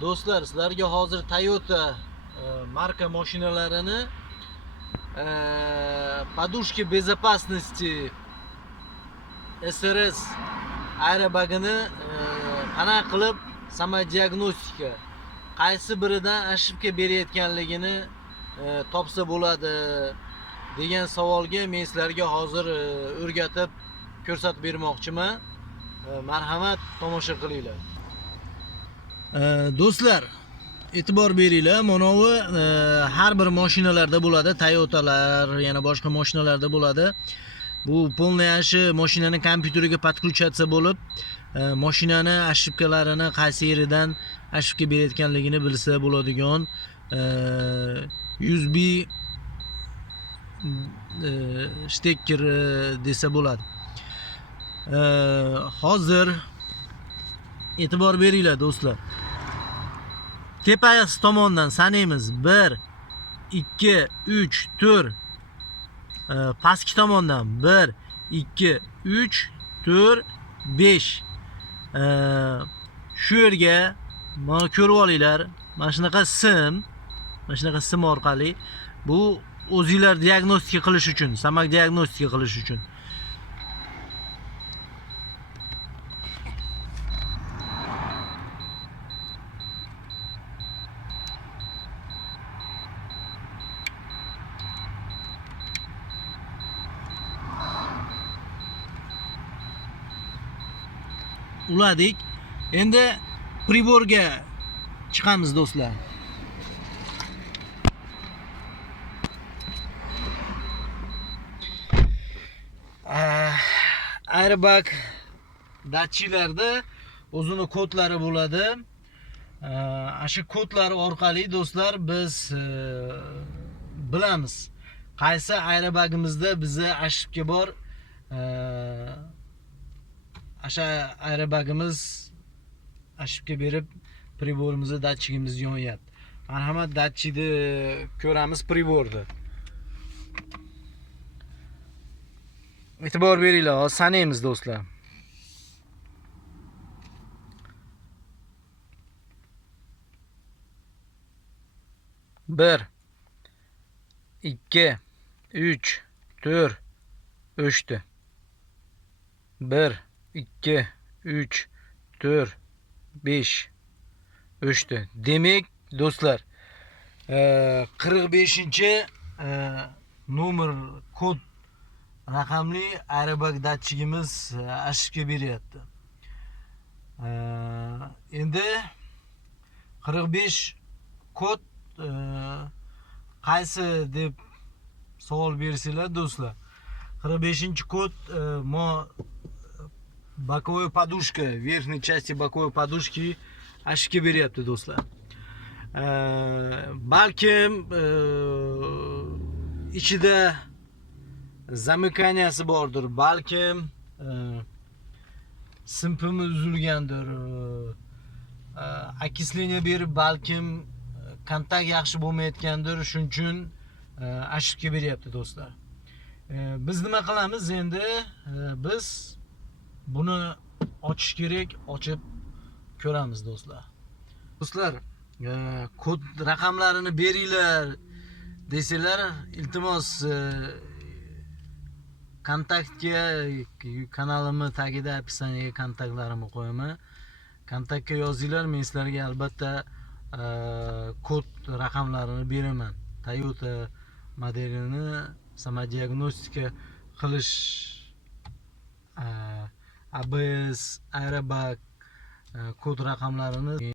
do'stlar sizlarga hozir Toyota e, marka mashinalarini e, подушки безопасности SRS aerobagini e, qilib samodiagnostika qaysi biridan ошибка berayotganligini e, topsa bo'ladi degan savolga men sizlarga hozir e, o'rgatib ko'rsatib bermoqchiman. E, marhamat tomosha qilinglar. do'stlar e'tibor beringlar mana bu e, har bir mashinalarda bo'ladi toyotalar yana boshqa mashinalarda bo'ladi bu полныйashi mashinani kompyuteriga подключаться bo'lib e, mashinani ошибкalarini qaysi yeridan ошибка berayotganligini bilsa bo'ladigan e, USB e, shtekер e, desa bo'ladi e, hozir e'tibor beringlar do'stlar tepasi tomondan sanaymiz 1 2 3 4 e, pastki tomondan. 1 2 3 4 5 e, shu yerga mana ko'rib olinglar. Mana shunaqa sim. Mana shunaqa sim orqali bu o'zinglar diagnostika qilish uchun samak diagnostika qilish uchun uladik endi priborga chiqamiz do'stlar Ah, airbag datchiklarda o'zini kodlari bo'ladi Ah, ana shu kodlar orqali do'stlar biz eh, bilamiz qaysi airbagimizda bizni ошибка bor aşağı arabagimiz ashibga berib priborimizni datchigimizni yonyapti marhamat datchikni ko'ramiz priborni e'tibor beringlar hozir sanaymiz do'stlar. Bir ikki uch to'rt uchdi bir ikki uch to'rt besh o'chdi demak do'stlar qirq beshinchi nomer kod raqamli airbag datchigimiz ошибка beryapti E, endi qirq besh kod e, qaysi deb savol bersanglar do'stlar qirq beshinchi kod e, mo боковой подушка верхней части боковой подушки ошибка beryapti do'stlar E, balkim e, ichida zamykaniyasi bordir balkim e, simpimi uzilgandir e, окисление berib balkim e, kontakt yaxshi bo'lmayotgandir shuning uchun e, ошибка beryapti do'stlar E, biz nima qilamiz endi E, biz buni ochish kerak ochib ko'ramiz do'stlar. Do'stlar e, kod raqamlarini beringlar desanglar iltimos e, kontaktga kanalimni tagida описаниеga kontaktlarimni qo'yaman. Kontaktga yozinglar men sizlarga albatta e, kod raqamlarini beraman. Toyota modelini samodiagnostika qilish abs aerobag eh, kod raqamlarini